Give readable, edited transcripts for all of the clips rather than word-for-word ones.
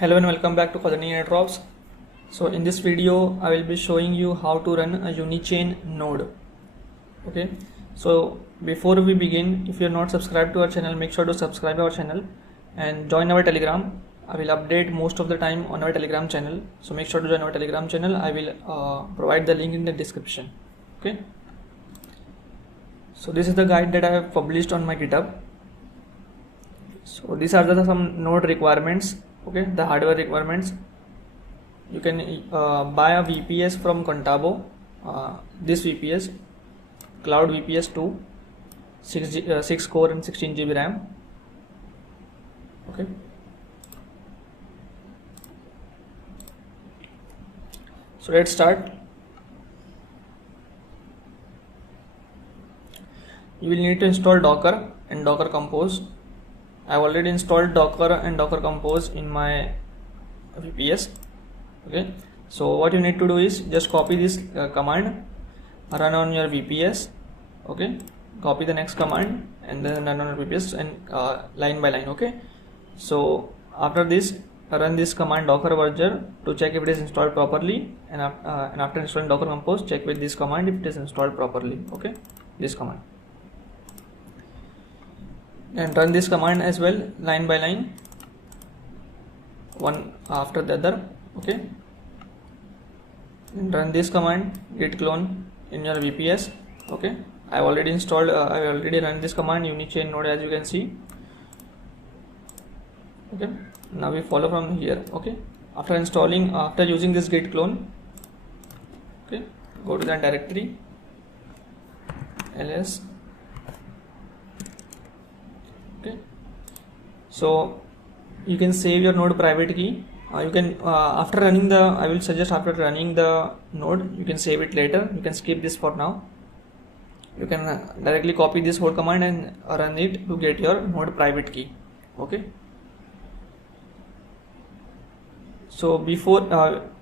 Hello and welcome back to Khazani Airdrops. So in this video I will be showing you how to run a Unichain node. Okay, so before we begin, if you are not subscribed to our channel, make sure to subscribe our channel and join our Telegram. I will update most of the time on our Telegram channel, so make sure to join our Telegram channel. I will provide the link in the description. Okay, so this is the guide that I have published on my GitHub. So these are some node requirements. Okay, the hardware requirements. You can buy a VPS from Contabo, this VPS, Cloud VPS 2, 6 core and 16 GB RAM. Okay, so let's start. You will need to install Docker and Docker Compose. I have already installed Docker and Docker Compose in my VPS. Okay, so what you need to do is just copy this command, run on your VPS. Okay, copy the next command and then run on your VPS and line by line. Okay, so after this, run this command docker verger to check if it is installed properly, and after installing Docker Compose, check with this command if it is installed properly. Okay, this command, and run this command as well, line by line, one after the other. Okay, and run this command, git clone in your VPS. Okay, I have already installed, I have already run this command, Unichain node, as you can see. Okay, now we follow from here. Okay, after using this git clone, okay, go to that directory, ls. Okay, so you can save your node private key. You can after running the, I will suggest after running the node, you can save it later. You can skip this for now. You can directly copy this whole command and run it to get your node private key. Okay, so before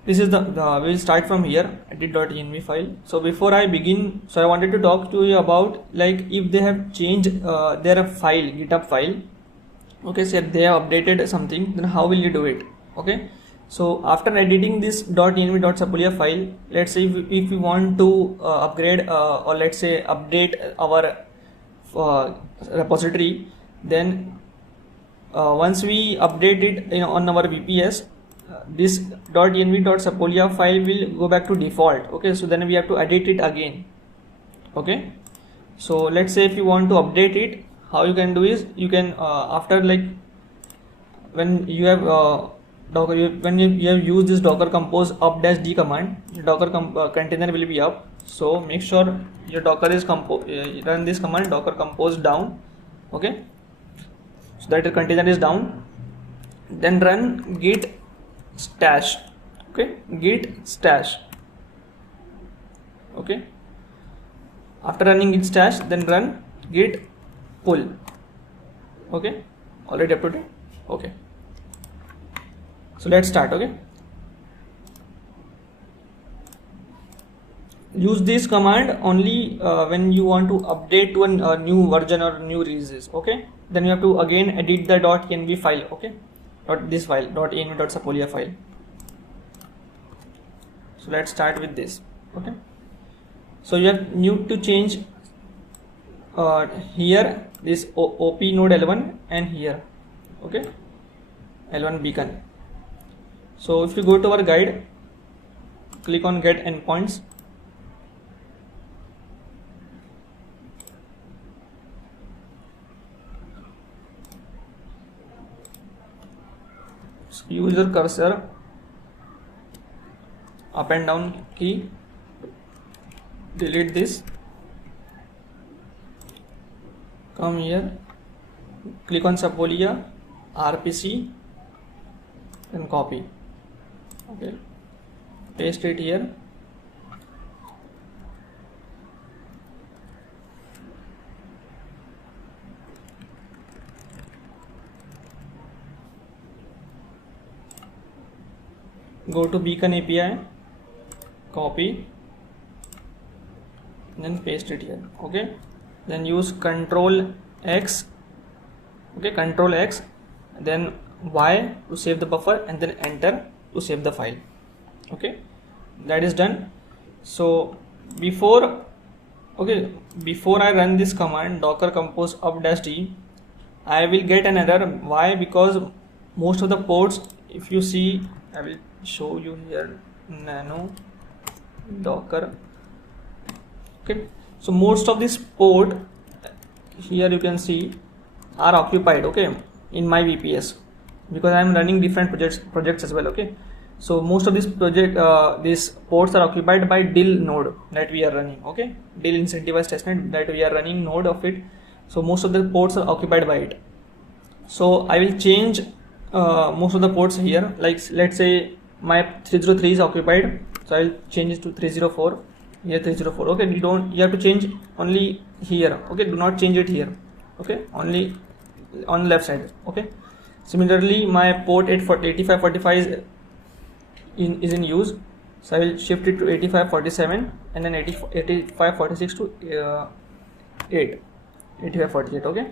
this is the we will start from here, edit.env file. So before I begin, so I wanted to talk to you about, like, if they have changed their file, GitHub file. Okay, so if they have updated something, then how will you do it? Okay, so after editing this .env.sapolia file, let's say if we want to upgrade or let's say update our repository, then once we update it on our VPS, this .env.sapolia file will go back to default. Okay, so then we have to edit it again. Okay, so let's say if you want to update it, how you can do is, you can after, like, when you have when you have used this docker compose up-d command, your docker container will be up. So make sure your docker is run this command, docker compose down. Okay, so that the container is down. Then run git stash. Okay, git stash. Okay, after running git stash, then run git pull. Okay, already uploaded. Okay, so let's start. Okay, use this command only when you want to update to a new version or new releases. Okay, then you have to again edit the .env file. Okay, this file, .env.sapolia file. So let's start with this. Okay, so you need to change here this OP node L1 and here. Okay, L1 beacon. So if you go to our guide, click on get endpoints. So use your cursor, up and down key, delete this, come here, click on Sapolia RPC and copy. Okay, paste it here. Go to Beacon API, copy, and then paste it here. Okay, then use Control X. Okay, Control X, then Y to save the buffer, and then enter to save the file. Okay, that is done. So before I run this command docker compose up-d, I will get an error. Why? Because most of the ports, if you see, I will show you here, nano docker. Okay, so most of this port here you can see are occupied, okay, in my VPS, because I am running different projects as well. Okay, so most of these ports are occupied by DIL node that we are running. Okay, DIL incentivized testnet that we are running node of it. So most of the ports are occupied by it. So I will change most of the ports here. Like let's say my 303 is occupied, so I will change it to 304. Here 304. Okay, you have to change only here. Okay, do not change it here. Okay, only on the left side. Okay, similarly my port 8545 is in use, so I will shift it to 8547 and then 8546 to 8548. Okay,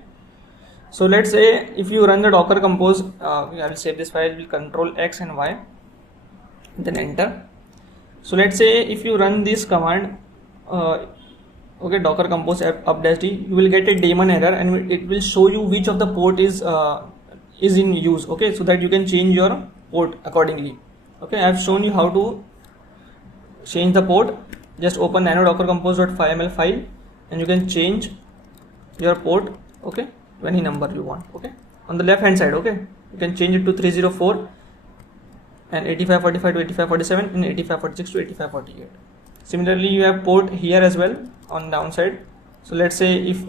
so let's say if you run the docker compose, I will save this file, will control X and Y, then enter. So let's say if you run this command, okay, docker compose up-d, you will get a daemon error, and it will show you which of the port is in use. Okay, so that you can change your port accordingly. Okay, I have shown you how to change the port. Just open nano docker compose.yml file and you can change your port, okay, to any number you want. Okay, on the left hand side, okay, you can change it to 304 and 8545 to 8547 and 8546 to 8548. Similarly, you have port here as well on downside. So let's say if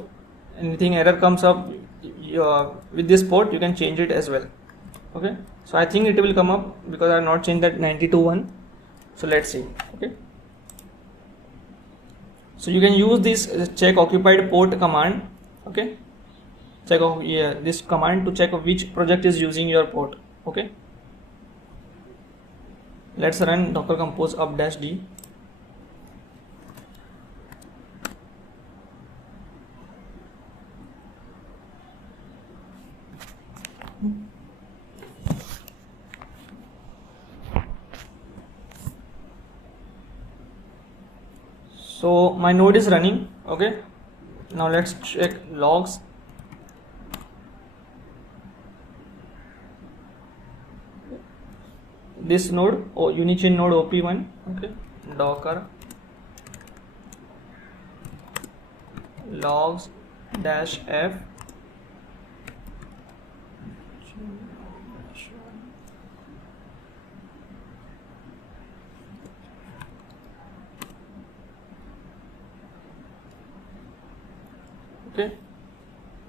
anything error comes up with this port, you can change it as well. Okay, so I think it will come up because I have not changed that 92 one. So let's see. Okay, so you can use this check occupied port command. Okay, check this command to check which project is using your port. Okay, let's run docker compose up-d. So my node is running. Okay, now let's check logs. This node, Unichain node op1. Okay, docker logs -f. Okay,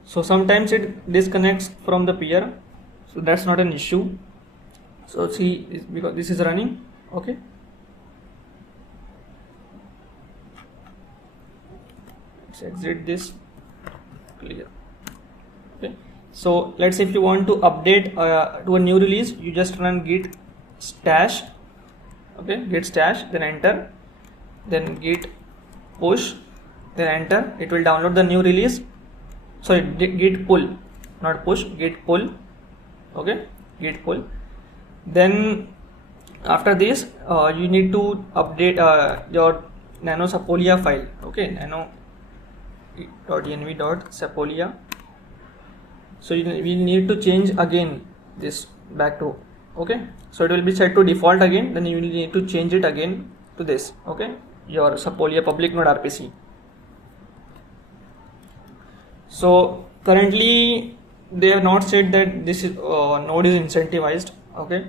so sometimes it disconnects from the peer, so that's not an issue. So see, because this is running. Okay, let's exit this, clear. Okay, so let's say if you want to update to a new release, you just run git stash. Okay, git stash, then enter, then git push, then enter. It will download the new release. Sorry, git pull, not push, git pull. Okay, git pull. Then after this you need to update your nano Sepolia file. Okay, nano.env.sepolia. so we need to change again this back to, okay, so it will be set to default again, then you will need to change it again to this, okay, your Sepolia public node RPC. So currently they have not said that this is, node is incentivized. Okay,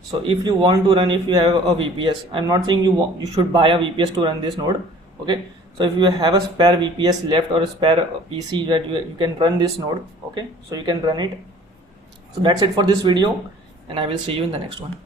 so if you want to run, if you have a VPS, I'm not saying you should buy a VPS to run this node. Okay, so if you have a spare VPS left or a spare PC that you can run this node. Okay, so you can run it. So that's it for this video, and I will see you in the next one.